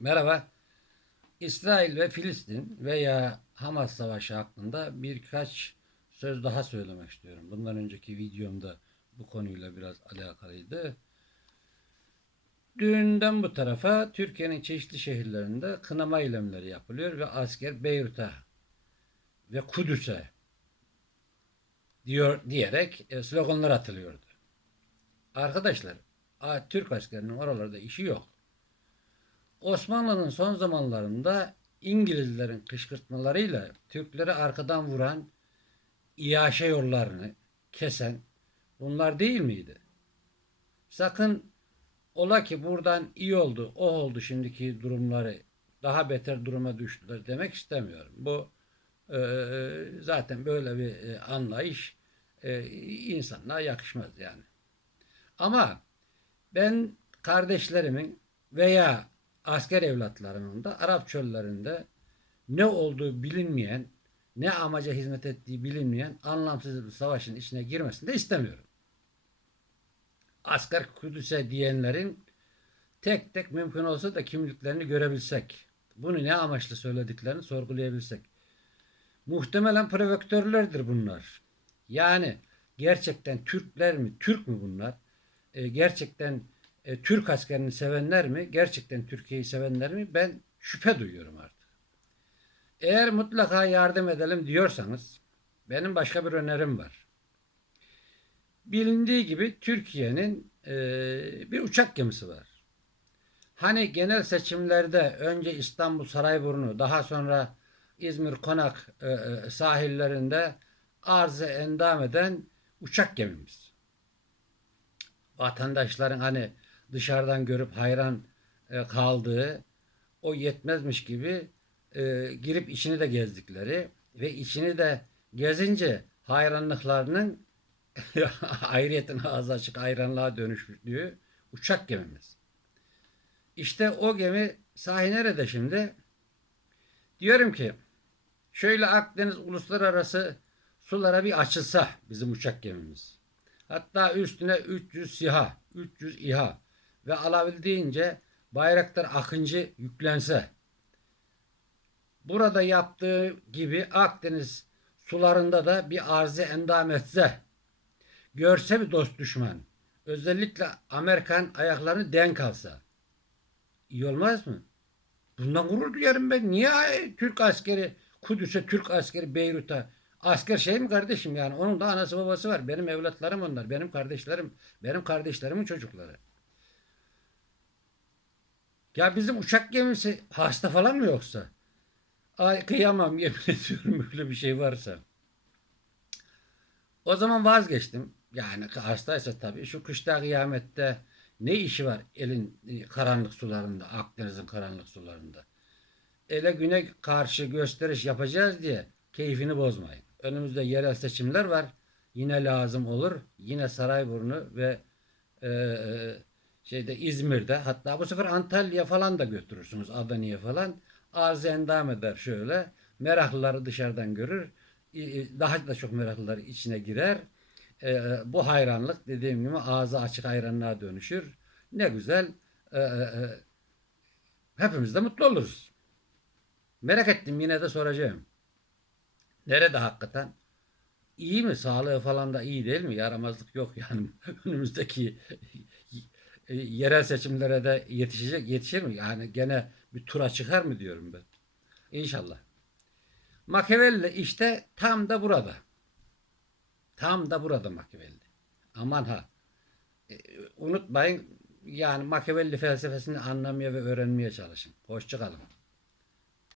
Merhaba. İsrail ve Filistin veya Hamas savaşı hakkında birkaç söz daha söylemek istiyorum. Bundan önceki videomda bu konuyla biraz alakalıydı. Düğünden bu tarafa Türkiye'nin çeşitli şehirlerinde kınama eylemleri yapılıyor ve asker Beyrut'a ve Kudüs'e diyor diyerek e, sloganlar atılıyordu. Arkadaşlar, Türk askerinin oralarda işi yok. Osmanlı'nın son zamanlarında İngilizlerin kışkırtmalarıyla Türkleri arkadan vuran iaşe yollarını kesen bunlar değil miydi? Sakın ola ki buradan iyi oldu, o oldu şimdiki durumları daha beter duruma düştüler demek istemiyorum. Bu e, zaten böyle bir e, anlayış e, insanlığa yakışmaz yani. Ama ben kardeşlerimin veya asker evlatlarımın da Arap çöllerinde ne olduğu bilinmeyen, ne amaca hizmet ettiği bilinmeyen anlamsız bir savaşın içine girmesini de istemiyorum. Asker Kudüs'e diyenlerin tek tek mümkün olsa da kimliklerini görebilsek, bunu ne amaçla söylediklerini sorgulayabilsek. Muhtemelen provoktörlerdir bunlar. Yani gerçekten Türkler mi, Türk mü bunlar? E, gerçekten e, Türk askerini sevenler mi? Gerçekten Türkiye'yi sevenler mi? Ben şüphe duyuyorum artık. Eğer mutlaka yardım edelim diyorsanız benim başka bir önerim var. Bilindiği gibi Türkiye'nin e, bir uçak gemisi var. Hani genel seçimlerde önce İstanbul Sarayburnu, daha sonra İzmir Konak e, e, sahillerinde arzı endam eden uçak gemimiz. Vatandaşların hani dışarıdan görüp hayran e, kaldığı o yetmezmiş gibi e, girip içini de gezdikleri ve içini de gezince hayranlıklarının ayrıyetin ağzı açık hayranlığa dönüştüğü uçak gemimiz. İşte o gemi sahi nerede şimdi? Diyorum ki şöyle Akdeniz uluslararası sulara bir açılsa bizim uçak gemimiz. Hatta üstüne 300 SİHA, 300 İHA ve alabildiğince Bayraktar Akıncı yüklense. Burada yaptığı gibi Akdeniz sularında da bir arıza endam etse. Görse bir dost düşman. Özellikle Amerikan ayaklarını denk alsa. İyi olmaz mı? Bundan gurur duyarım ben. Niye Türk askeri Kudüs'e, Türk askeri Beyrut'a Asker şey mi kardeşim yani? Onun da anası babası var. Benim evlatlarım onlar. Benim kardeşlerim. Benim kardeşlerimin çocukları. Ya bizim uçak gemisi hasta falan mı yoksa? Ay kıyamam yemin ediyorum böyle bir şey varsa. O zaman vazgeçtim. Yani hastaysa tabii şu kışta kıyamette ne işi var elin e, karanlık sularında, Akdeniz'in karanlık sularında. Ele güne karşı gösteriş yapacağız diye keyfini bozmayın. Önümüzde yerel seçimler var. Yine lazım olur. Yine Sarayburnu ve e, e, şeyde İzmir'de hatta bu sefer Antalya falan da götürürsünüz Adana'ya falan. Arz endam eder şöyle. Meraklıları dışarıdan görür. E, Daha da çok meraklılar içine girer. E, bu hayranlık dediğim gibi ağzı açık hayranlığa dönüşür. Ne güzel. E, e, e, hepimiz de mutlu oluruz. Merak ettim yine de soracağım. Nerede hakikaten? İyi mi? Sağlığı falan da iyi değil mi? Yaramazlık yok yani. Önümüzdeki e, yerel seçimlere de yetişecek, yetişir mi? Yani gene bir tura çıkar mı diyorum ben. İnşallah. Machiavelli işte tam da burada. Tam da burada Machiavelli. Aman ha. E, unutmayın yani Machiavelli felsefesini anlamaya ve öğrenmeye çalışın. Hoşçakalın.